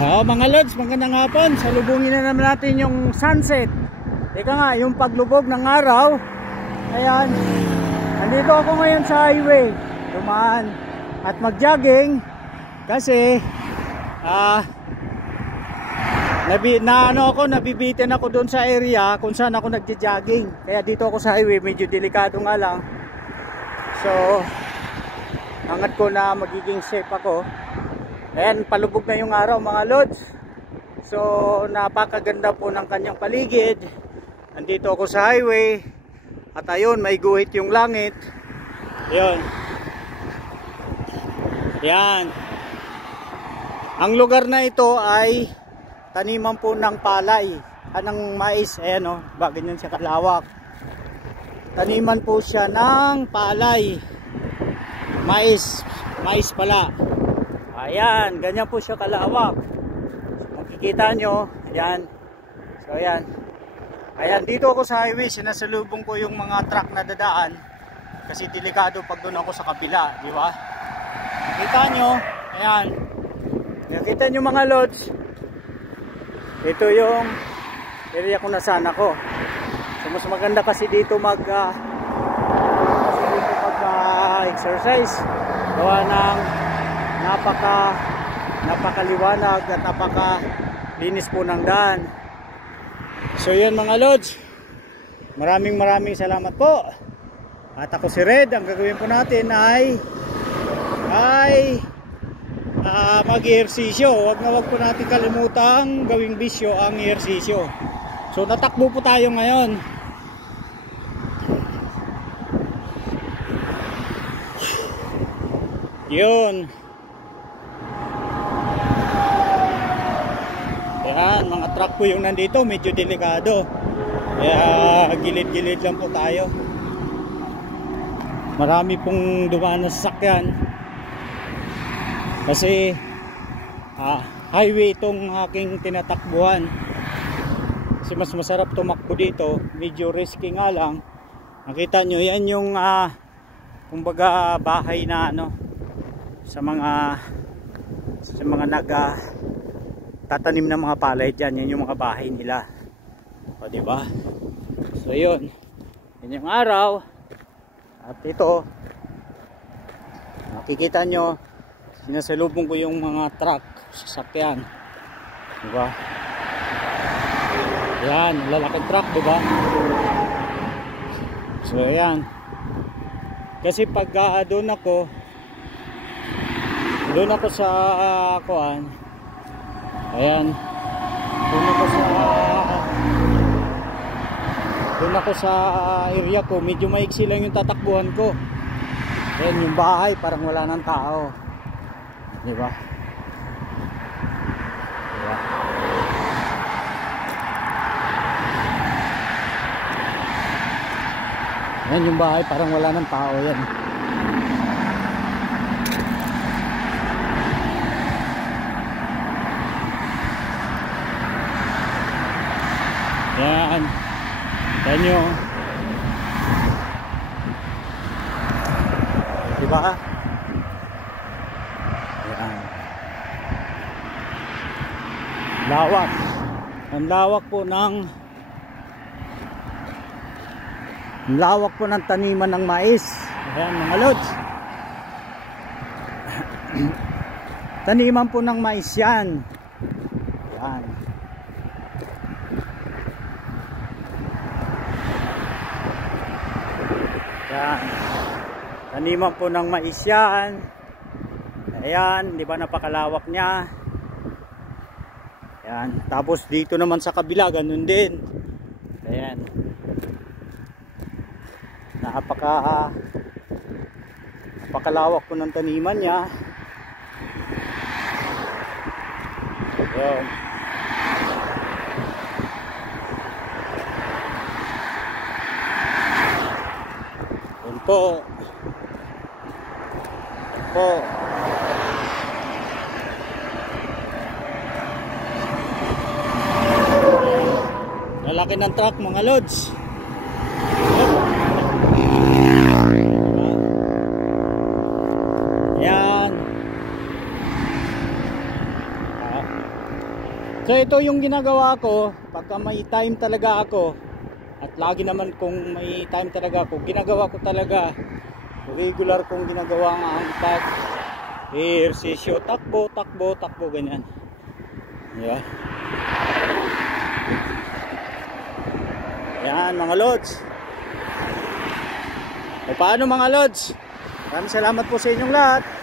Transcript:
Mga lods, magandang hapon. Salubungin na naman natin yung sunset. Ika nga, yung paglubog ng araw. Ayan, nandito ako ngayon sa highway, dumaan at mag-jogging kasi nabibitin ako doon sa area kung saan ako nagja-jogging. Kaya dito ako sa highway, medyo delikado nga lang. So angat ko na magiging safe ako. Ayan, palubog na yung araw mga lods. So napakaganda po ng kanyang paligid. Nandito ako sa highway. At ayun, may guhit yung langit. Ayun. Yan. Ang lugar na ito ay taniman po ng palay, ng mais. Ayan o, ganyan siya kalawak. Taniman po siya ng palay. Mais pala. Ayan, ganyan po siya kalawak. Makikita nyo, ayan. So ayan. Ayan, dito ako sa highway, sinasalubong ko yung mga truck na dadaan. Kasi delikado pag doon ako sa kabila, di ba? Nakita nyo, ayan. Nakita nyo mga lods. Ito yung area kung nasaan ako. So mas maganda kasi dito mag-exercise. Gawa ng napakaliwanag at napakalinis po ng daan. So yun mga lods, maraming salamat po. At ako si Red. Ang gagawin po natin ay mag-ehersisyo. Wag po natin kalimutang gawing bisyo ang ehersisyo. So natakbo po tayo ngayon. Yun. Yan, mga truck po yung nandito, medyo delikado. Kaya gilid-gilid lang po tayo. Marami pong dumaan na sasakyan. Kasi highway itong aking tinatakbuhan. Kasi mas masarap tumakbo dito. Medyo risky nga lang. Nakita nyo, yan yung kumbaga bahay na sa mga tatanim ng mga palay dyan. Yan yung mga bahay nila. O diba? So yun. Yan yung araw. At ito, makikita nyo, sinasalubong ko yung mga truck, sasakyan. Diba? Yan, lalaking truck, diba? So yan. Kasi pag doon ako sa ayan, doon ako sa area ko, medyo maiksi lang yung tatakbuhan ko. Ayan yung bahay, parang wala ng tao, diba? Diba? Ayan yung bahay, parang wala ng tao. Yan. Yan. Yan nyo. Diba? Yan. Lawak. Ang lawak po ng taniman ng mais. Ayan mga lods. Taniman po ng mais yan. Yan. Yan. Taniman po ng mais yan. Ayan, di ba napakalawak niya. Yan. Tapos dito naman sa kabila, ganun din. Ayan. Napakalawak po ng taniman niya. Ayan. Ayan po. Ayan po. Lalaki ng truck mga lods. Yan. So ito yung ginagawa ko pagka may time talaga ako, at lagi naman kung may time talaga ako, ginagawa ko talaga regular kong ginagawa ang pag ehersisyo, takbo, ganyan. Yeah. Yan mga lods. O paano mga lods? Maraming salamat po sa inyong lahat.